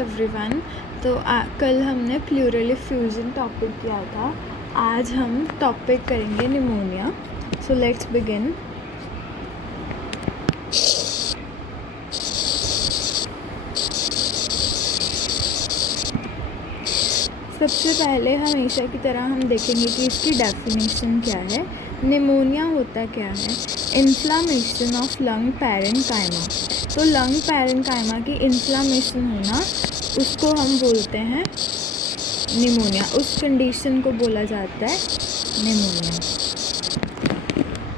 Everyone. तो कल हमने प्लूरल इफ्यूजन टॉपिक किया था। आज हम टॉपिक करेंगे निमोनिया। So let's begin. सबसे पहले हमेशा की तरह हम देखेंगे कि इसकी डेफिनेशन क्या है। निमोनिया होता क्या है? Inflammation of lung parenchyma. तो लंग पैरेन्काइमा की इन्फ्लामेशन होना, उसको हम बोलते हैं निमोनिया। उस कंडीशन को बोला जाता है निमोनिया।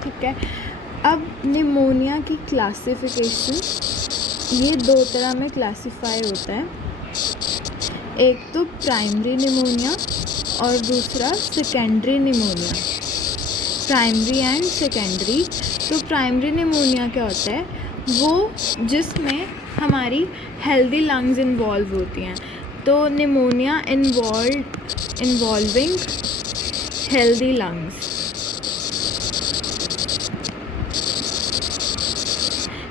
ठीक है। अब निमोनिया की क्लासिफिकेशन ये दो तरह में क्लासिफाई होता है। एक तो प्राइमरी निमोनिया और दूसरा secondary pneumonia. Primary and secondary. तो प्राइमरी निमोनिया क्या होता है? वो जिसमें हमारी हेल्दी लंग्स इन्वॉल्व होती हैं। तो निमोनिया इन्वॉल्विंग हेल्दी लंग्स।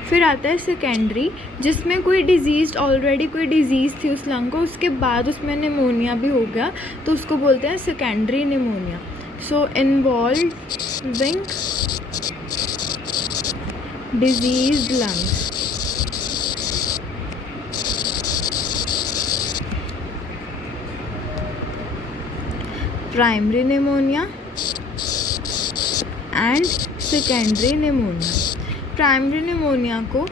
फिर आता है सेकेंडरी, जिसमें कोई डिजीज़ ऑलरेडी कोई डिजीज़ थी उस लंग को, उसके बाद उसमें निमोनिया भी हो गया, तो उसको बोलते हैं secondary pneumonia. So involving diseased lungs. Primary pneumonia and secondary pneumonia. Primary pneumonia को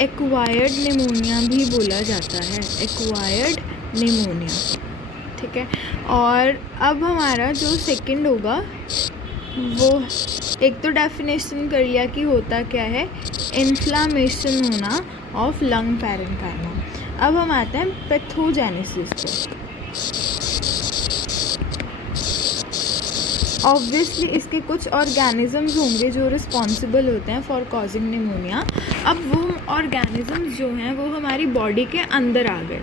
एक्वायर्ड निमोनिया भी बोला जाता है। Acquired pneumonia. ठीक है। और अब हमारा जो सेकंड होगा वो, एक तो डेफिनेशन कर लिया कि होता क्या है, इन्फ्लामेशन होना ऑफ लंग पैरेन्काइमा। अब हम आते हैं पैथोजेनेसिस पे। ऑब्वियसली इसके कुछ ऑर्गेनिजम्स होंगे जो रिस्पॉन्सिबल होते हैं फॉर कॉजिंग निमोनिया। अब वो ऑर्गेनिजम्स जो हैं वो हमारी बॉडी के अंदर आ गए।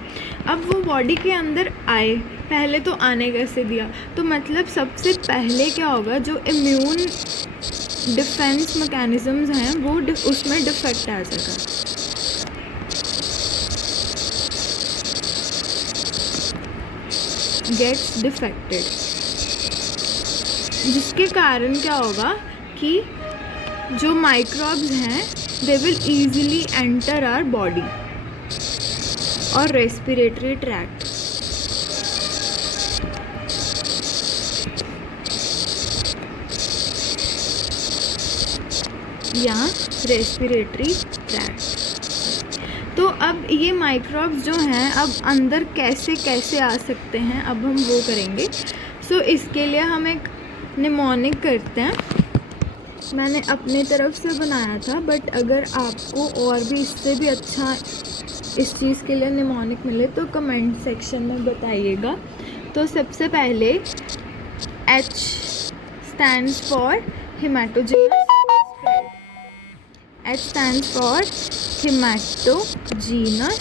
अब वो बॉडी के अंदर आए, पहले तो आने कैसे दिया? तो मतलब सबसे पहले क्या होगा, जो इम्यून डिफेंस मैकेनिज्म्स हैं वो उसमें डिफेक्ट आ जाएगा। गेट्स डिफेक्टेड, जिसके कारण क्या होगा कि जो माइक्रोब्स हैं they will easily enter our body और रेस्पिरेटरी ट्रैक्ट। या रेस्पिरेटरी ट्रैक्ट। तो अब ये माइक्रोब्स जो हैं अब अंदर कैसे कैसे आ सकते हैं, अब हम वो करेंगे। सो इसके लिए हम एक निमोनिक करते हैं। मैंने अपने तरफ से बनाया था, बट अगर आपको और भी इससे भी अच्छा इस चीज़ के लिए निमोनिक मिले तो कमेंट सेक्शन में बताइएगा। तो सबसे पहले H stands for haematogenous spread. H stands for haematogenous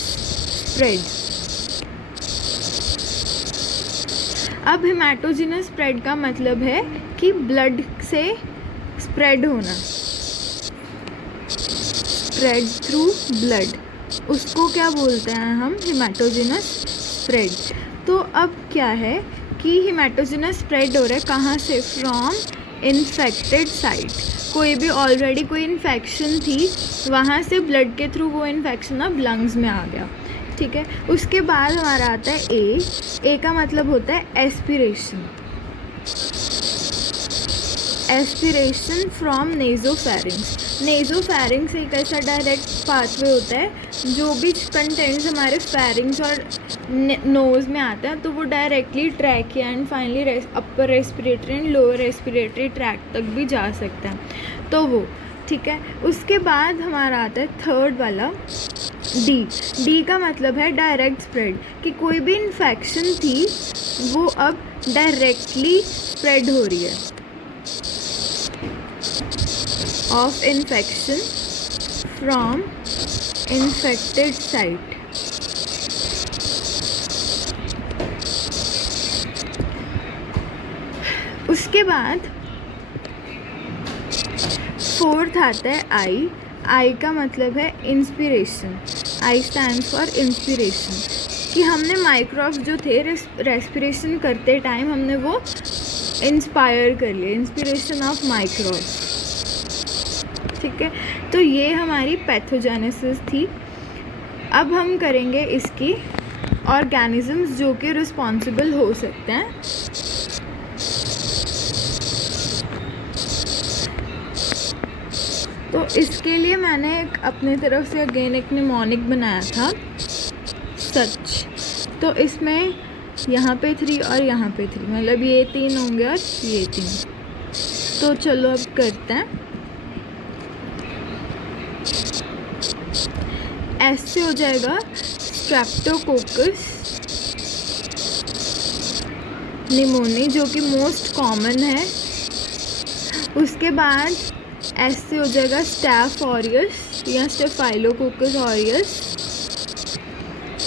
spread. अब हेमाटोजेनस स्प्रेड का मतलब है कि ब्लड से स्प्रेड होना, स्प्रेड थ्रू ब्लड, उसको क्या बोलते हैं हम? हेमाटोजेनस स्प्रेड। तो अब क्या है कि हेमाटोजेनस स्प्रेड हो रहा है कहाँ से? From infected site. कोई भी ऑलरेडी कोई इन्फेक्शन थी, वहाँ से ब्लड के थ्रू वो इन्फेक्शन अब लंग्स में आ गया। ठीक है। उसके बाद हमारा आता है ए का मतलब होता है aspiration. Aspiration from nasopharynx. Nasopharynx एक ऐसा डायरेक्ट पाथवे होता है जो भी कंटेंट्स हमारे फेरिंग्स और नोज़ में आते हैं, तो वो directly trachea and finally upper respiratory and lower respiratory tract तक भी जा सकता है। तो वो ठीक है। उसके बाद हमारा आता है थर्ड वाला डी का मतलब है डायरेक्ट स्प्रेड, कि कोई भी इन्फेक्शन थी वो अब डायरेक्टली स्प्रेड हो रही है। Of infection from infected site. उसके बाद फोर्थ आता है आई का मतलब है inspiration. I stands for inspiration. कि हमने माइक्रोब्स जो थे रेस्पिरेशन करते टाइम हमने वो इंस्पायर कर लिया, इंस्पिरेशन ऑफ माइक्रोब्स। ठीक है, तो ये हमारी पैथोजेनेसिस थी। अब हम करेंगे इसकी ऑर्गेनिजम्स जो कि रिस्पॉन्सिबल हो सकते हैं। तो इसके लिए मैंने अपनी तरफ से अगेन एक निमोनिक बनाया था, सच। तो इसमें यहाँ पे 3 और यहाँ पे 3, मतलब ये 3 होंगे और ये 3। तो चलो अब करते हैं। ऐसे हो जाएगा स्ट्रेप्टोकोकस निमोनी, जो कि मोस्ट कॉमन है। उसके बाद ऐसे हो जाएगा स्टैफ ऑरियस या स्टेफाइलोकोकस ऑरियस।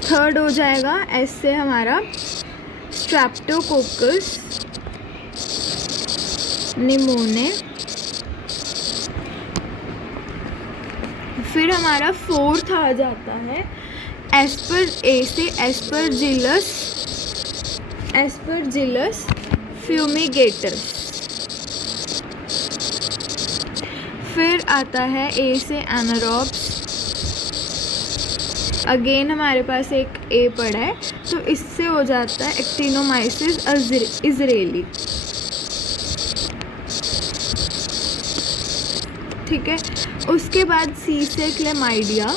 थर्ड हो जाएगा ऐसे हमारा स्ट्रेप्टोकोकस निमोने। फिर हमारा फोर्थ आ जाता है एस्परजिलस फ्यूमिगेटस। फिर आता है ए से एनारोब्स। अगेन हमारे पास एक ए पड़ा है, तो इससे हो जाता है एक्टिनोमाइसिस इजराइली। ठीक है, उसके बाद सी से क्लेमाइडिया।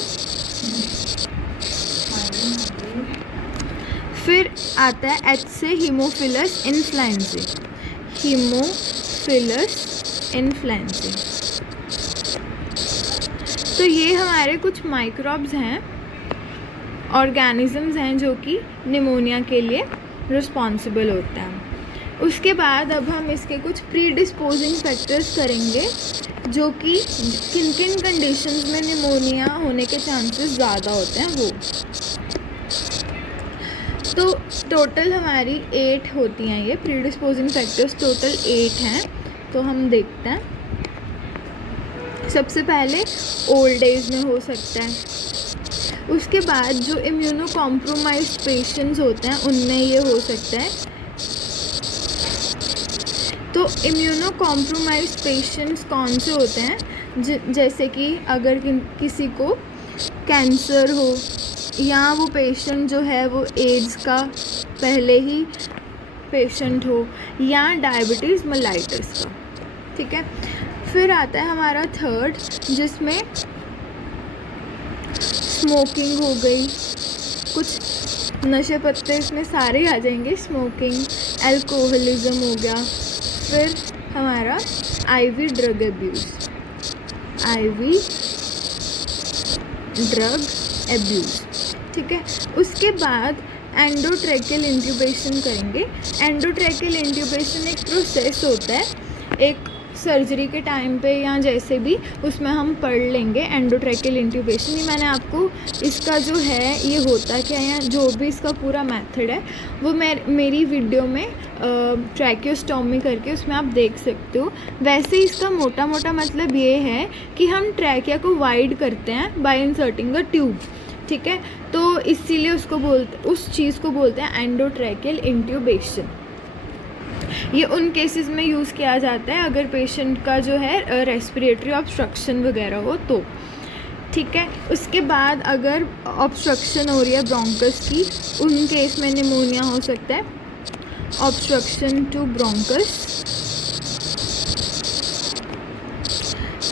फिर आता है एच से हीमोफिलस इन्फ्लुएंजाe। तो ये हमारे कुछ माइक्रोब्स हैं, ऑर्गेनिजम्स हैं जो कि निमोनिया के लिए रिस्पॉन्सिबल होते हैं। उसके बाद अब हम इसके कुछ प्री डिस्पोजिंग फैक्टर्स करेंगे, जो कि किन किन कंडीशंस में निमोनिया होने के चांसेस ज़्यादा होते हैं वो। तो टोटल हमारी 8 होती हैं ये प्री डिस्पोजिंग फैक्टर्स, टोटल 8 हैं। तो हम देखते हैं। सबसे पहले ओल्ड एज में हो सकता है। उसके बाद जो इम्यूनो कॉम्प्रोमाइज्ड पेशेंट्स होते हैं उनमें ये हो सकता है। तो इम्यूनो कॉम्प्रोमाइज्ड पेशेंट्स कौन से होते हैं? जैसे कि अगर किसी को कैंसर हो, या वो पेशेंट जो है वो एड्स का पहले ही पेशेंट हो, या डायबिटीज़ मेलाइटस का। ठीक है, फिर आता है हमारा थर्ड, जिसमें स्मोकिंग हो गई, कुछ नशे पत्ते इसमें सारे आ जाएंगे, स्मोकिंग, अल्कोहलिज्म हो गया। फिर हमारा आईवी ड्रग एब्यूज़। ठीक है, उसके बाद एंडोट्रैकियल इंट्यूबेशन करेंगे। एंडोट्रैकियल इंट्यूबेशन एक प्रोसेस होता है, एक सर्जरी के टाइम पे या जैसे भी उसमें हम पढ़ लेंगे एंडोट्रैकियल इंट्यूबेशन। ये मैंने आपको इसका जो है ये होता क्या है, जो भी इसका पूरा मेथड है वो मेरी वीडियो में ट्रैकियोस्टोमी करके उसमें आप देख सकते हो। वैसे इसका मोटा मोटा मतलब ये है कि हम ट्रैकिया को वाइड करते हैं बाय इंसर्टिंग द ट्यूब। ठीक है, तो इसीलिए उस चीज़ को बोलते हैं एंडोट्रैकियल इंट्यूबेशन। ये उन केसेस में यूज़ किया जाता है अगर पेशेंट का जो है रेस्पिरेटरी ऑब्स्ट्रक्शन वगैरह हो तो। ठीक है, उसके बाद अगर ऑब्स्ट्रक्शन हो रही है ब्रोंकस की, उन केस में निमोनिया हो सकता है, ऑब्स्ट्रक्शन टू ब्रोंकस।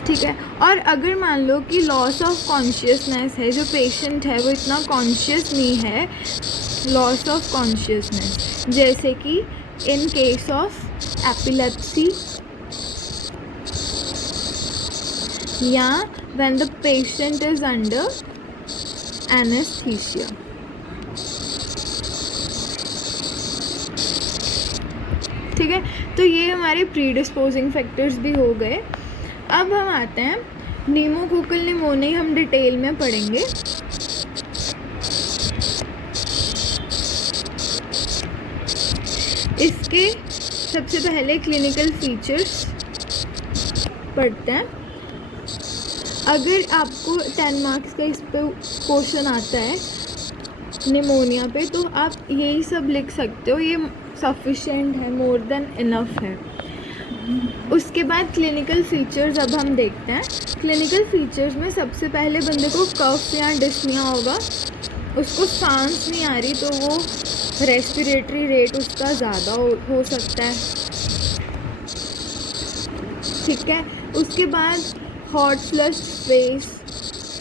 ठीक है, और अगर मान लो कि लॉस ऑफ कॉन्शियसनेस है, जो पेशेंट है वो इतना कॉन्शियस नहीं है, लॉस ऑफ कॉन्शियसनेस, जैसे कि in case of epilepsy या when the patient is under anesthesia। ठीक है, तो ये हमारे प्रीडिस्पोजिंग फैक्टर्स भी हो गए। अब हम आते हैं न्यूमोकोकल निमोनिया, हम डिटेल में पढ़ेंगे। इसके सबसे पहले क्लिनिकल फीचर्स पढ़ते हैं। अगर आपको 10 मार्क्स का इस पे क्वेश्चन आता है निमोनिया पे, तो आप यही सब लिख सकते हो, ये सफिशिएंट है, मोर देन इनफ है। उसके बाद क्लिनिकल फीचर्स अब हम देखते हैं। क्लिनिकल फीचर्स में सबसे पहले बंदे को कफ या डिस्निया होगा, उसको सांस नहीं आ रही, तो वो रेस्पिरेटरी रेट उसका ज़्यादा हो सकता है, ठीक है। उसके बाद हॉट फ्लश फेस,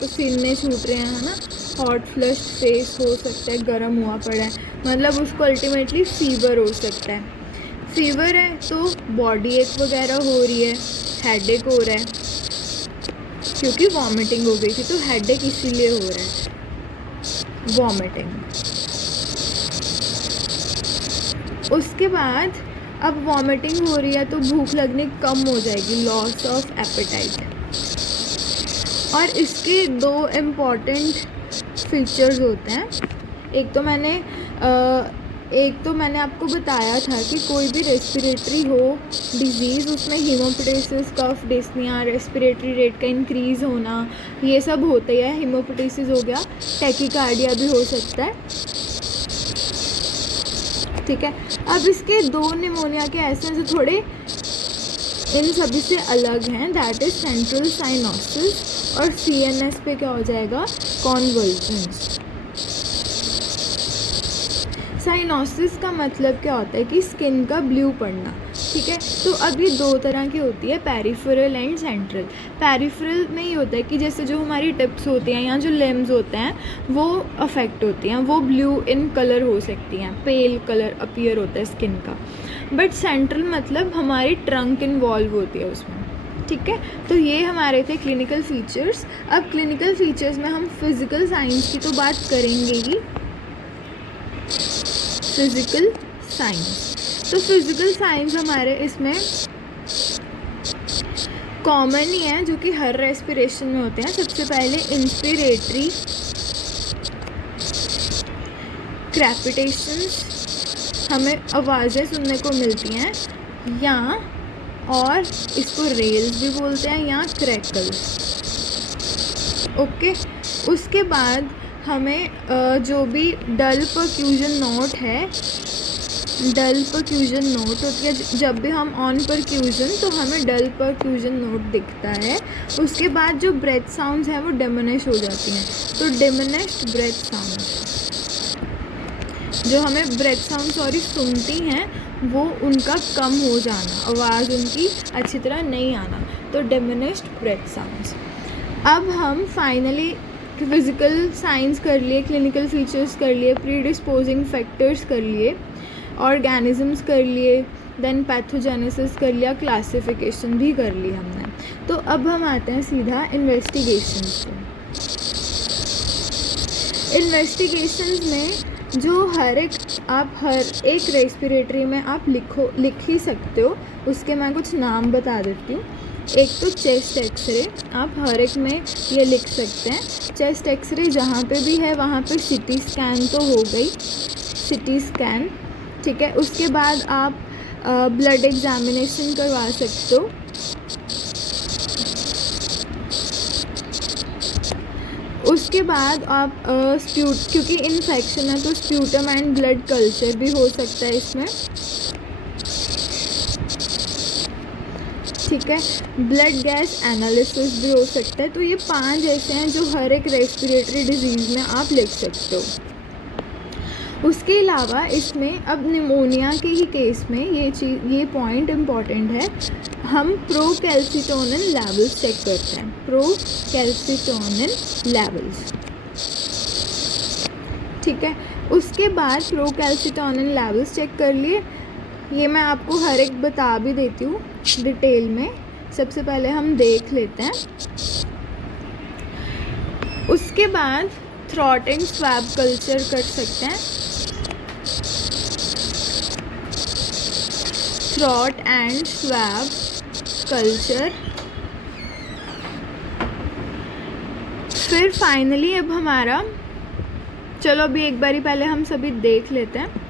पसीने छूट रहे हैं, है ना, हॉट फ्लश फेस हो सकता है, गर्म हुआ पड़ा है, मतलब उसको अल्टीमेटली फीवर हो सकता है। फीवर है तो बॉडी एक वगैरह हो रही है, हेडेक हो रहा है, क्योंकि वॉमिटिंग हो गई थी, तो हेडेक इसीलिए हो रहा है, वॉमिटिंग। उसके बाद अब वॉमिटिंग हो रही है तो भूख लगनी कम हो जाएगी, लॉस ऑफ एपेटाइट। और इसके दो इम्पॉर्टेंट फीचर्स होते हैं। एक तो मैंने आपको बताया था कि कोई भी रेस्पिरेटरी हो डिजीज़, उसमें हीमोप्टिसिस, कफ डिस्निया, रेस्पिरेटरी रेट का इंक्रीज़ होना, ये सब होता ही है। हीमोप्टिसिस हो गया, टैकीकार्डिया भी हो सकता है, ठीक है। अब इसके दो निमोनिया के ऐसे हैं जो थोड़े इन सभी से अलग हैं, दैट इज़ सेंट्रल साइनोसिस, और CNS पे क्या हो जाएगा, कॉन्वल्जन्स। साइनोसिस का मतलब क्या होता है कि स्किन का ब्लू पड़ना, ठीक है। तो अब ये दो तरह की होती है, पेरिफेरल एंड सेंट्रल। पेरिफेरल में ये होता है कि जैसे जो हमारी टिप्स होती हैं या जो लिम्स होते हैं वो अफेक्ट होती हैं, वो ब्लू इन कलर हो सकती हैं, पेल कलर अपीयर होता है स्किन का। बट सेंट्रल मतलब हमारी ट्रंक इन्वॉल्व होती है उसमें, ठीक है। तो ये हमारे थे क्लिनिकल फीचर्स। अब क्लिनिकल फीचर्स में हम फिज़िकल साइंस की तो बात करेंगे ही, फिज़िकल साइंस। तो फिज़िकल साइंस हमारे इसमें कॉमन ही है, जो कि हर रेस्पिरेशन में होते हैं। सबसे पहले इंस्पिरेटरी क्रैपिटेशंस, हमें आवाज़ें सुनने को मिलती हैं, या और इसको रेल्स भी बोलते हैं, या क्रैकल्स, ओके। उसके बाद हमें जो भी डल परक्यूजन नोट है, डल परक्यूजन नोट होती है, जब भी हम ऑन परक्यूजन तो हमें डल परक्यूजन नोट दिखता है। उसके बाद जो ब्रेथ साउंड्स हैं वो डिमिनिश हो जाती हैं, तो डिमिनिश्ड ब्रेथ साउंड, जो हमें ब्रेथ साउंड सुनती हैं वो उनका कम हो जाना, आवाज़ उनकी अच्छी तरह नहीं आना, तो डिमिनिश्ड ब्रेथ साउंड्स। अब हम फाइनली फिज़िकल साइंस कर लिए, क्लिनिकल फीचर्स कर लिए, प्रीडिस्पोजिंग फैक्टर्स कर लिए, ऑर्गेनिजम्स कर लिए, देन पैथोजेनेसिस कर लिया, क्लासिफिकेशन भी कर ली हमने। तो अब हम आते हैं सीधा इन्वेस्टिगेशंस पे। इन्वेस्टिगेशंस में जो हर एक रेस्पिरेटरी में आप लिख ही सकते हो, उसके मैं कुछ नाम बता देती हूँ। एक तो चेस्ट एक्सरे, आप हर एक में ये लिख सकते हैं। चेस्ट एक्सरे जहाँ पे भी है वहाँ पे CT स्कैन तो हो गई, CT स्कैन, ठीक है। उसके बाद आप ब्लड एग्जामिनेशन करवा सकते हो। उसके बाद आप क्योंकि इन्फेक्शन है तो स्प्यूटम एंड ब्लड कल्चर भी हो सकता है इसमें, ठीक है। ब्लड गैस एनालिसिस भी हो सकता है। तो ये 5 ऐसे हैं जो हर एक रेस्पिरेटरी डिजीज़ में आप लिख सकते हो। उसके अलावा इसमें अब निमोनिया के ही केस में ये पॉइंट इम्पॉर्टेंट है, हम प्रोकैल्सिटोनिन लेवल्स चेक करते हैं, प्रोकैल्सिटोनिन लेवल्स, ठीक है। उसके बाद प्रोकैल्सिटोनिन लेवल्स चेक कर लिए, ये मैं आपको हर एक बता भी देती हूँ डिटेल में। सबसे पहले हम देख लेते हैं। उसके बाद थ्रॉट एंड स्वैब कल्चर कर सकते हैं, थ्रॉट एंड स्वैब कल्चर। फिर फाइनली अब हमारा, चलो अभी एक बारी पहले हम सभी देख लेते हैं।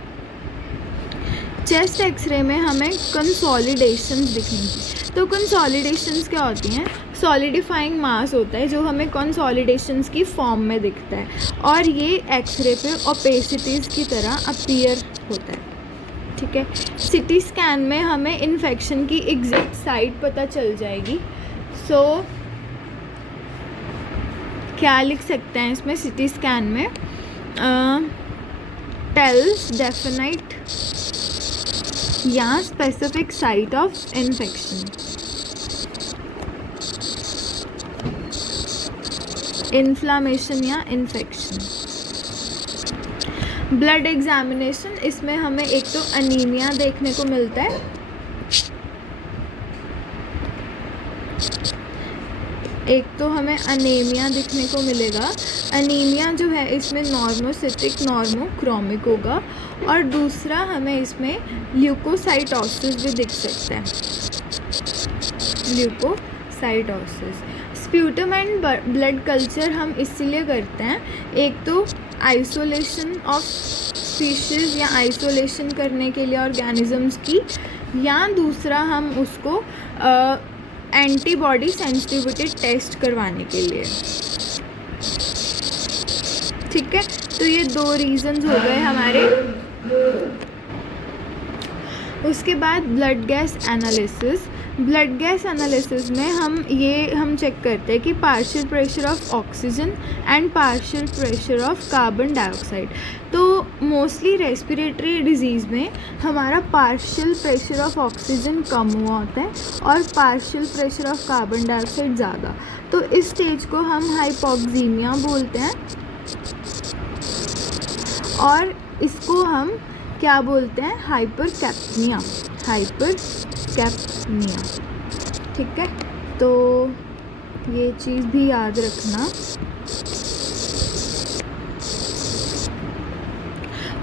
चेस्ट एक्सरे में हमें कंसोलिडेशंस दिखेंगी। तो कंसोलिडेशंस क्या होती हैं? सॉलिडिफाइंग मास होता है जो हमें कंसोलिडेशंस की फॉर्म में दिखता है, और ये एक्सरे पे ओपेसिटीज़ की तरह अपीयर होता है। ठीक है, सीटी स्कैन में हमें इन्फेक्शन की एग्जैक्ट साइट पता चल जाएगी। सो क्या लिख सकते हैं इसमें सीटी स्कैन में, टेल्स डेफिनाइट या specific site of infection, inflammation या इन्फेक्शन। ब्लड एग्जामिनेशन, इसमें हमें एक तो अनीमिया देखने को मिलता है, एक तो हमें अनीमिया दिखने को मिलेगा। अनीमिया जो है इसमें नॉर्मोसिटिक नॉर्मोक्रोमिक होगा, और दूसरा हमें इसमें ल्यूकोसाइटोसिस भी दिख सकता है, leucocytosis. Sputum and blood culture हम इसीलिए करते हैं, एक तो आइसोलेशन ऑफ स्पीशीज़ या आइसोलेशन करने के लिए ऑर्गेनिजम्स की, या दूसरा हम उसको एंटीबॉडी सेंसिटिविटी टेस्ट करवाने के लिए। ठीक है, तो ये 2 रीजंस हो गए हमारे। उसके बाद blood gas analysis. Blood gas analysis में हम चेक करते हैं कि partial pressure of oxygen and partial pressure of carbon dioxide. तो मोस्टली रेस्पिरेटरी डिजीज़ में हमारा पार्शियल प्रेशर ऑफ ऑक्सीजन कम हुआ होता है और partial pressure of carbon dioxide ज़्यादा। तो इस स्टेज को हम हाइपोक्सीमिया बोलते हैं, और इसको हम क्या बोलते हैं, हाइपरकैप्निया, हाइपरकैप्निया। ठीक है, तो ये चीज़ भी याद रखना।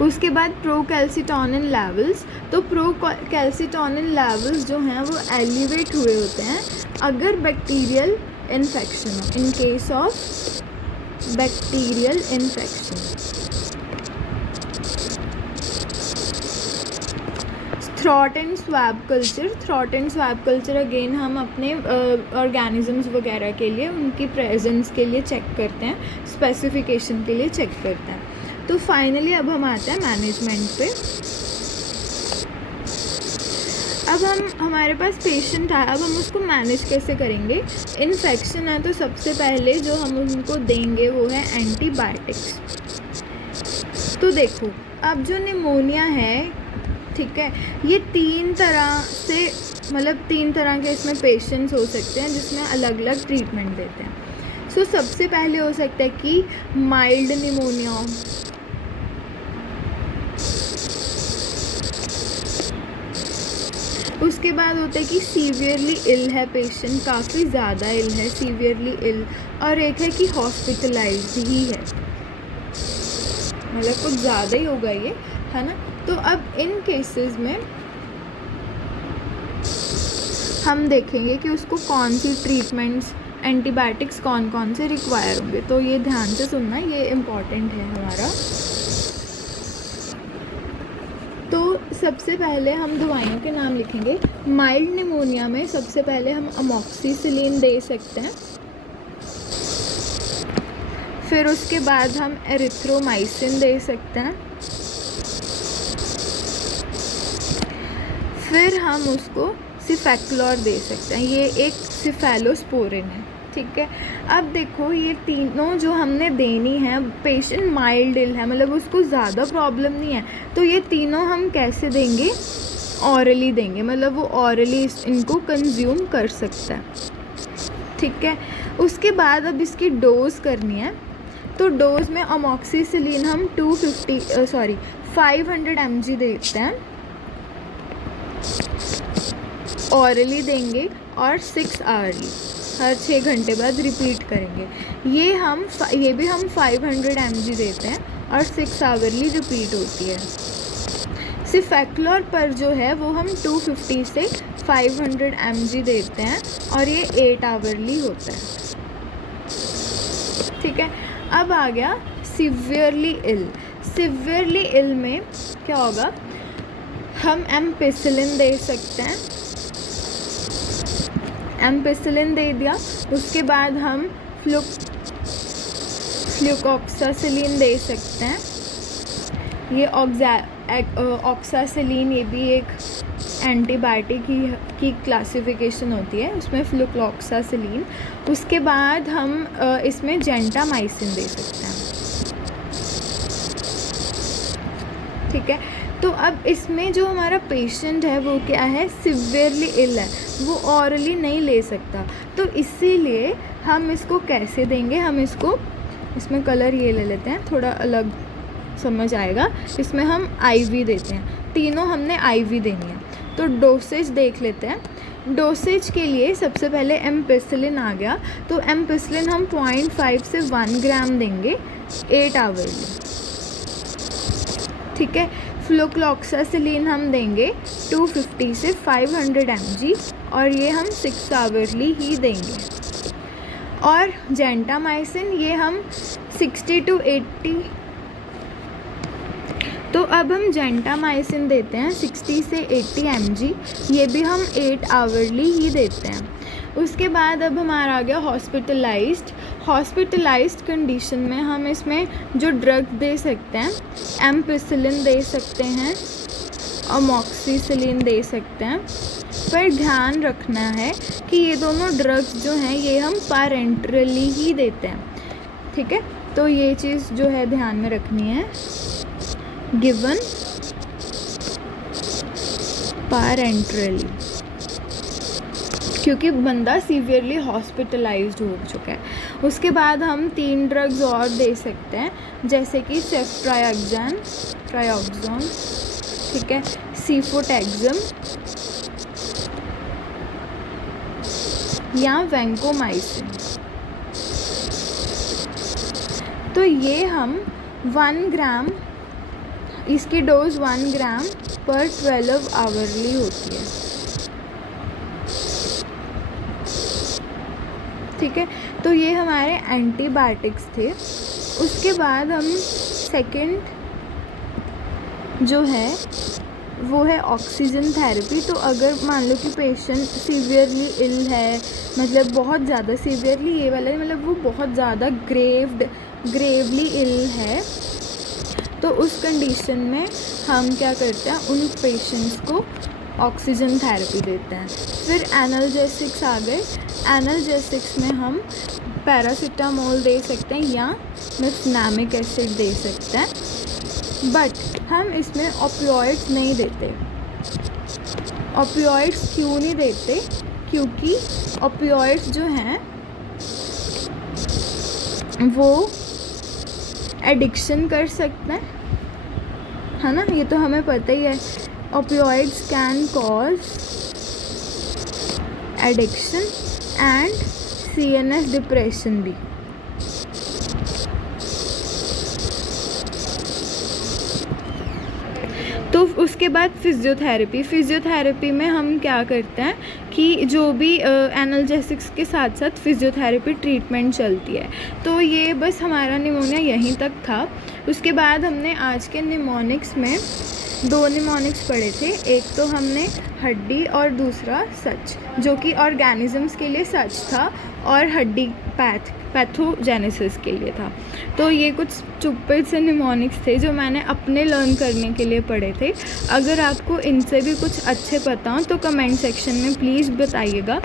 उसके बाद प्रोकैल्सिटोनिन लेवल्स। तो प्रोकैल्सिटोनिन लेवल्स जो हैं वो एलिवेट हुए होते हैं अगर बैक्टीरियल इन्फेक्शन हो, in case of bacterial infection. Throat and swab culture. Throat and swab culture again हम अपने ऑर्गेनिजम्स वगैरह के लिए उनकी प्रेजेंस के लिए चेक करते हैं, स्पेसिफिकेशन के लिए चेक करते हैं। तो फाइनली अब हम आते हैं मैनेजमेंट पे। अब हमारे पास पेशेंट आया, अब हम उसको मैनेज कैसे करेंगे। इन्फेक्शन है तो सबसे पहले जो हम उनको देंगे वो है एंटीबायोटिक्स। तो देखो, अब जो निमोनिया है, ठीक है, ये 3 तरह से, मतलब 3 तरह के इसमें पेशेंट्स हो सकते हैं जिसमें अलग अलग ट्रीटमेंट देते हैं। सो सबसे पहले हो सकता है कि माइल्ड निमोनिया हो, उसके बाद होता है कि सीवियरली इल है पेशेंट, काफ़ी ज़्यादा इल है, सीवियरली इल, और एक है कि हॉस्पिटलाइज्ड ही है, मतलब कुछ ज़्यादा ही होगा ये, है ना। तो अब इन केसेस में हम देखेंगे कि उसको कौन सी ट्रीटमेंट्स, एंटीबायोटिक्स कौन कौन से रिक्वायर होंगे। तो ये ध्यान से सुनना, ये इम्पॉर्टेंट है हमारा। तो सबसे पहले हम दवाइयों के नाम लिखेंगे। माइल्ड निमोनिया में सबसे पहले हम अमोक्सिसिलिन दे सकते हैं, फिर उसके बाद हम एरिथ्रोमाइसिन दे सकते हैं, फिर हम उसको सिफेक्लोर दे सकते हैं, ये एक सिफेलोस्पोरिन है। ठीक है, अब देखो ये तीनों जो हमने देनी है, पेशेंट माइल्ड इल है, मतलब उसको ज़्यादा प्रॉब्लम नहीं है, तो ये तीनों हम कैसे देंगे, ऑरली देंगे, मतलब वो ऑरली इनको कंज्यूम कर सकता है। ठीक है, उसके बाद अब इसकी डोज करनी है। तो डोज में अमोक्सिसिलिन हम 500 mg देते हैं, ऑरली देंगे, और 6 आवरली, हर 6 घंटे बाद रिपीट करेंगे। ये भी हम 500 mg देते हैं और 6 आवरली रिपीट होती है। सिफेक्लोर पर जो है वो हम 250 से 500 mg देते हैं और ये 8 आवरली होता है। ठीक है, अब आ गया सीवियरली इल। सीवियरली इल में क्या होगा, हम एम्पिसिलिन दे सकते हैं, एम्पिसिलिन दे दिया। उसके बाद हम फ्लूकोक्सासिलिन दे सकते हैं। ये ऑक्सासिलिन, ये भी एक एंटीबायोटिक की क्लासिफिकेशन होती है, उसमें फ्लूकोक्सासिलिन। उसके बाद हम इसमें जेंटामाइसिन दे सकते हैं। ठीक है, तो अब इसमें जो हमारा पेशेंट है वो क्या है, सिवियरली इल है, वो ऑरली नहीं ले सकता, तो इसीलिए हम इसको कैसे देंगे, हम इसमें कलर ये ले लेते हैं, थोड़ा अलग समझ आएगा। इसमें हम IV देते हैं, तीनों हमने IV देनी है। तो डोसेज देख लेते हैं। डोसेज के लिए सबसे पहले एम्पिसिलिन आ गया, तो एम्पिसिलिन हम 0.5 से 1 ग्राम देंगे 8 आवर्ली। ठीक है, फ्लूकोक्सासिलिन हम देंगे 250 से 500 mg, और ये हम 6 आवर्ली ही देंगे। और जेंटामाइसिन ये हम 60 to 80। तो अब हम जेंटामाइसिन देते हैं 60 से 80 mg, ये भी हम 8 आवर्ली ही देते हैं। उसके बाद अब हमारा आ गया हॉस्पिटलाइज्ड कंडीशन में हम इसमें जो ड्रग दे सकते हैं, एम्पिसिलिन दे सकते हैं, अमॉक्सिसिलिन दे सकते हैं। पर ध्यान रखना है कि ये दोनों ड्रग्स जो हैं ये हम पैरेंटरली ही देते हैं। ठीक है, तो ये चीज़ जो है ध्यान में रखनी है, गिवन पैरेंटरली, क्योंकि बंदा सीवियरली हॉस्पिटलाइज्ड हो चुका है। उसके बाद हम 3 ड्रग्स और दे सकते हैं, जैसे कि सेफ्ट्रायोक्सोन, ठीक है, सीफोटैक्सम या वैंकोमाइसिन। तो ये हम 1 ग्राम, इसकी डोज 1 ग्राम पर 12 आवर्ली होती है। ठीक है, तो ये हमारे एंटीबायोटिक्स थे। उसके बाद हम सेकंड जो है वो है ऑक्सीजन थेरेपी। तो अगर मान लो कि पेशेंट सीवियरली इल है, मतलब बहुत ज़्यादा सीवियरली, ये वाला मतलब वो बहुत ज़्यादा ग्रेवली इल है, तो उस कंडीशन में हम क्या करते हैं, उन पेशेंट्स को ऑक्सीजन थेरेपी देते हैं। फिर एनाल्जेसिक्स आ गए। एनाल्जेसिक्स में हम पैरासीटामोल दे सकते हैं या मेफेनामिक एसिड दे सकते हैं, बट हम इसमें ओपियोइड्स नहीं देते। ओपियोइड्स क्यों नहीं देते, क्योंकि ओपियोइड्स जो हैं वो एडिक्शन कर सकते हैं, है ना, ये तो हमें पता ही है। Opioids can cause addiction and CNS depression भी। तो उसके बाद फिजियोथेरेपी में हम क्या करते हैं कि जो भी एनाल्जेसिक्स के साथ साथ फिजियोथेरेपी ट्रीटमेंट चलती है। तो ये बस हमारा निमोनिया यहीं तक था। उसके बाद हमने आज के निमोनिक्स में 2 निमोनिक्स पढ़े थे, एक तो हमने हड्डी और दूसरा सच, जो कि ऑर्गेनिजम्स के लिए सच था और हड्डी पैथोजेनेसिस के लिए था। तो ये कुछ चुप्पे से निमोनिक्स थे जो मैंने अपने लर्न करने के लिए पढ़े थे। अगर आपको इनसे भी कुछ अच्छे पता हो तो कमेंट सेक्शन में प्लीज़ बताइएगा,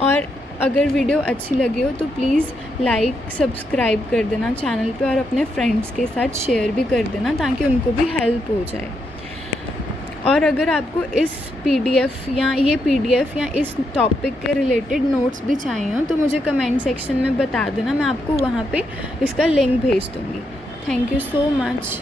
और अगर वीडियो अच्छी लगी हो तो प्लीज़ लाइक सब्सक्राइब कर देना चैनल पे, और अपने फ्रेंड्स के साथ शेयर भी कर देना ताकि उनको भी हेल्प हो जाए। और अगर आपको इस PDF या इस टॉपिक के रिलेटेड नोट्स भी चाहिए हो तो मुझे कमेंट सेक्शन में बता देना, मैं आपको वहाँ पे इसका लिंक भेज दूँगी। Thank you so much.